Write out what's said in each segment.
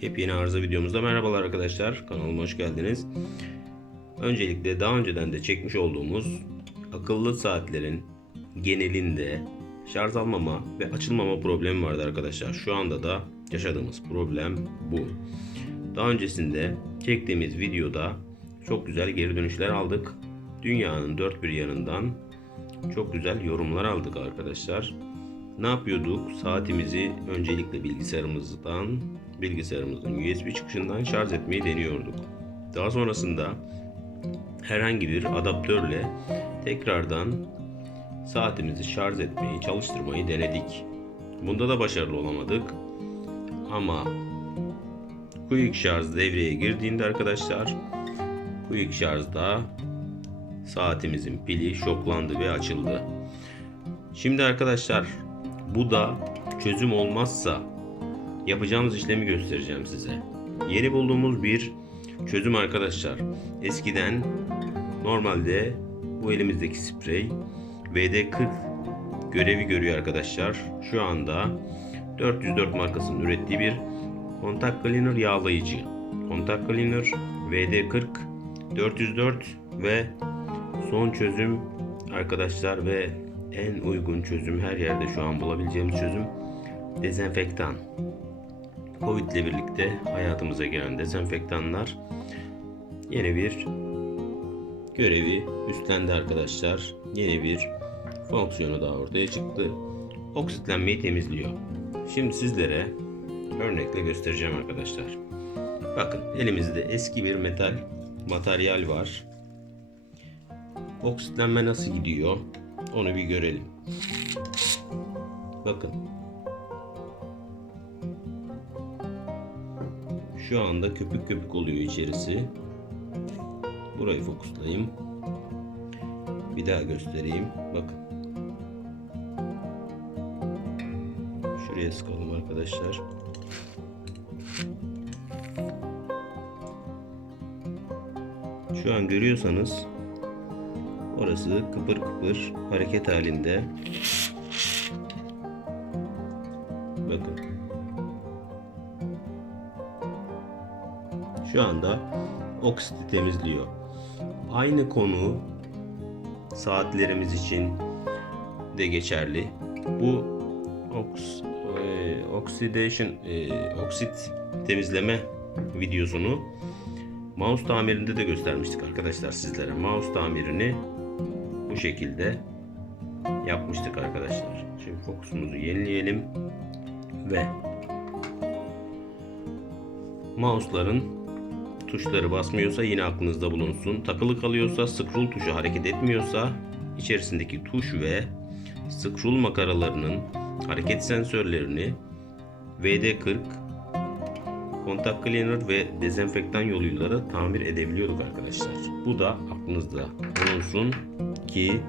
Yepyeni arıza videomuzda merhabalar arkadaşlar. Kanalıma hoş geldiniz. Öncelikle daha önceden de çekmiş olduğumuz akıllı saatlerin genelinde şarj almama ve açılmama problemi vardı arkadaşlar. Şu anda da yaşadığımız problem bu. Daha öncesinde çektiğimiz videoda çok güzel geri dönüşler aldık. Dünyanın dört bir yanından çok güzel yorumlar aldık arkadaşlar. Ne yapıyorduk? Saatimizi öncelikle bilgisayarımızın USB çıkışından şarj etmeyi deniyorduk. Daha sonrasında herhangi bir adaptörle tekrardan saatimizi şarj etmeyi, çalıştırmayı denedik. Bunda da başarılı olamadık. Ama Quick Şarj devreye girdiğinde arkadaşlar, Quick Şarj'da saatimizin pili şoklandı ve açıldı. Şimdi arkadaşlar, bu da çözüm olmazsa yapacağımız işlemi göstereceğim size. Yeni bulduğumuz bir çözüm arkadaşlar. Eskiden normalde bu elimizdeki sprey WD-40 görevi görüyor arkadaşlar. Şu anda 404 markasının ürettiği bir kontak cleaner yağlayıcı. Kontak cleaner WD-40 404 ve son çözüm arkadaşlar ve en uygun çözüm, her yerde şu an bulabileceğimiz çözüm dezenfektan. Covid ile birlikte hayatımıza giren dezenfektanlar yeni bir görevi üstlendi arkadaşlar. Yeni bir fonksiyonu daha ortaya çıktı. Oksitlenmeyi temizliyor. Şimdi sizlere örnekle göstereceğim arkadaşlar. Bakın, elimizde eski bir materyal var. Oksitlenme nasıl gidiyor? Onu bir görelim. Bakın. Şu anda köpük köpük oluyor içerisi. Burayı fokuslayayım. Bir daha göstereyim. Bakın. Şuraya sıkalım arkadaşlar. Şu an görüyorsanız orası kıpır kıpır hareket halinde. Bakın. Şu anda oksiti temizliyor. Aynı konu saatlerimiz için de geçerli. Bu oksit temizleme videosunu mouse tamirinde de göstermiştik arkadaşlar sizlere. Mouse tamirini bu şekilde yapmıştık arkadaşlar. Şimdi fokusumuzu yenileyelim ve mouse'ların tuşları basmıyorsa yine aklınızda bulunsun. Takılı kalıyorsa, scroll tuşu hareket etmiyorsa, içerisindeki tuş ve scroll makaralarının hareket sensörlerini WD-40 kontak cleaner ve dezenfektan yoluyla da tamir edebiliyorduk arkadaşlar. Bu da aklınızda bulunsun ki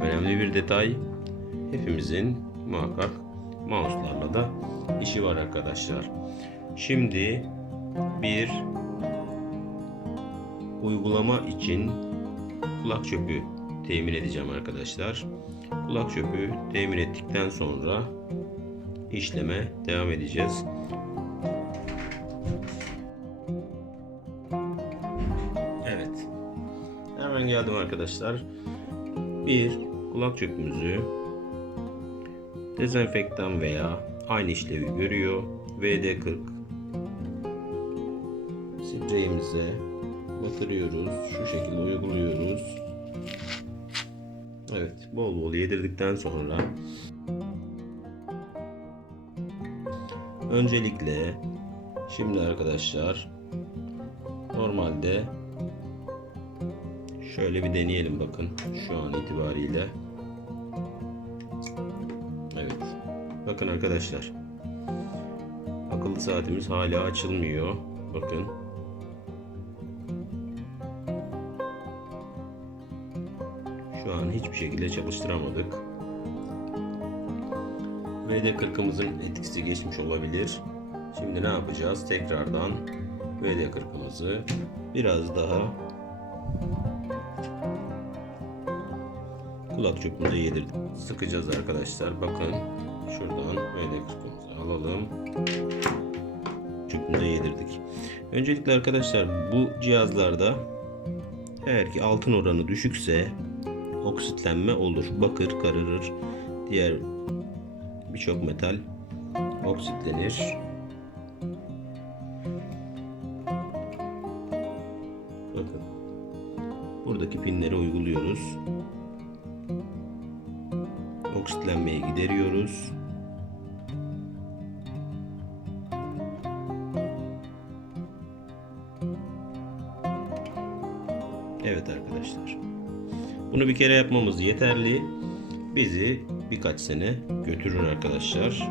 önemli bir detay, hepimizin muhakkak mouse'larla da işi var arkadaşlar. Şimdi bir uygulama için kulak çöpü temin edeceğim arkadaşlar. Kulak çöpü temin ettikten sonra işleme devam edeceğiz. Evet. Hemen geldim arkadaşlar. Bir kulak çöpümüzü dezenfektan veya aynı işlevi görüyor WD-40 spreyimize batırıyoruz. Şu şekilde uyguluyoruz. Evet, bol bol yedirdikten sonra öncelikle şimdi arkadaşlar normalde şöyle bir deneyelim, bakın şu an itibariyle. Evet, bakın arkadaşlar, akıllı saatimiz hala açılmıyor. Bakın. Şu an hiçbir şekilde çalıştıramadık. WD-40'ımızın etkisi geçmiş olabilir. Şimdi ne yapacağız? Tekrardan WD-40'ımızı biraz daha kulak çöpümüze yedirdik. Sıkacağız arkadaşlar. Bakın şuradan WD-40'ımızı alalım. çocuklarımıza yedirdik. Öncelikle arkadaşlar bu cihazlarda eğer ki altın oranı düşükse oksitlenme olur. Bakır kararır. Diğer birçok metal oksitlenir. Bakın. Buradaki pinleri uyguluyoruz. Oksitlenmeyi gideriyoruz. Evet arkadaşlar. Bunu bir kere yapmamız yeterli. Bizi birkaç sene götürür arkadaşlar.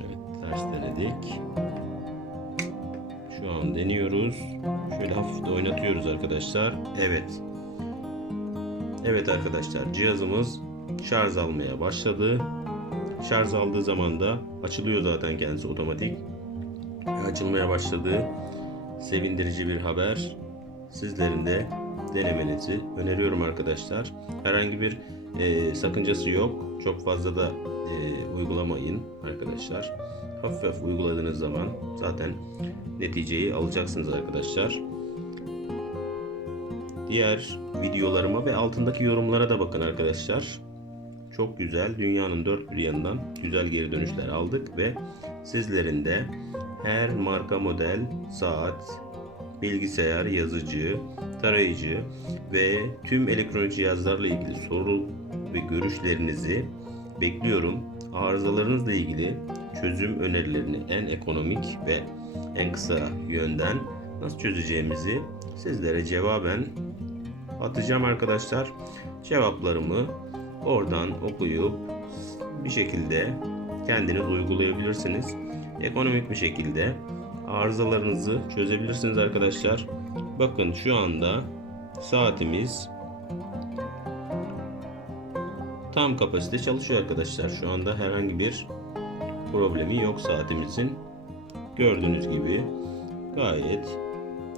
Evet, ters denedik. Şu an deniyoruz. Şöyle hafif de oynatıyoruz arkadaşlar. Evet. Evet arkadaşlar, cihazımız şarj almaya başladı. Şarj aldığı zaman da açılıyor zaten kendisi otomatik. Açılmaya başladı. Sevindirici bir haber. Sizlerin de denemenizi öneriyorum arkadaşlar. Herhangi bir sakıncası yok. Çok fazla da uygulamayın arkadaşlar. Hafif hafif uyguladığınız zaman zaten neticeyi alacaksınız arkadaşlar. Diğer videolarıma ve altındaki yorumlara da bakın arkadaşlar. Çok güzel, dünyanın dört bir yanından güzel geri dönüşler aldık ve sizlerin de her marka model saat, bilgisayar, yazıcı, tarayıcı ve tüm elektronik cihazlarla ilgili soru ve görüşlerinizi bekliyorum. Arızalarınızla ilgili çözüm önerilerini en ekonomik ve en kısa yönden nasıl çözeceğimizi sizlere cevaben atacağım arkadaşlar. Cevaplarımı oradan okuyup bir şekilde kendiniz uygulayabilirsiniz. Ekonomik bir şekilde arızalarınızı çözebilirsiniz arkadaşlar. Bakın şu anda saatimiz tam kapasite çalışıyor arkadaşlar. Şu anda herhangi bir problemi yok saatimizin. Gördüğünüz gibi gayet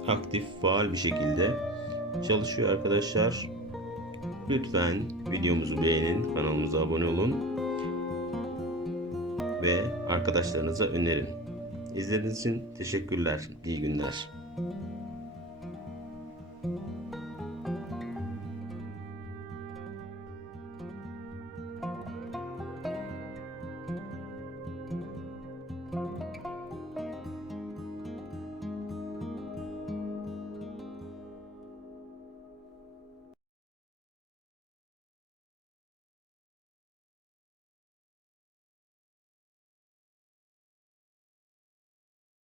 aktif, faal bir şekilde çalışıyor arkadaşlar. Lütfen videomuzu beğenin, kanalımıza abone olun ve arkadaşlarınıza önerin. İzlediğiniz için teşekkürler. İyi günler.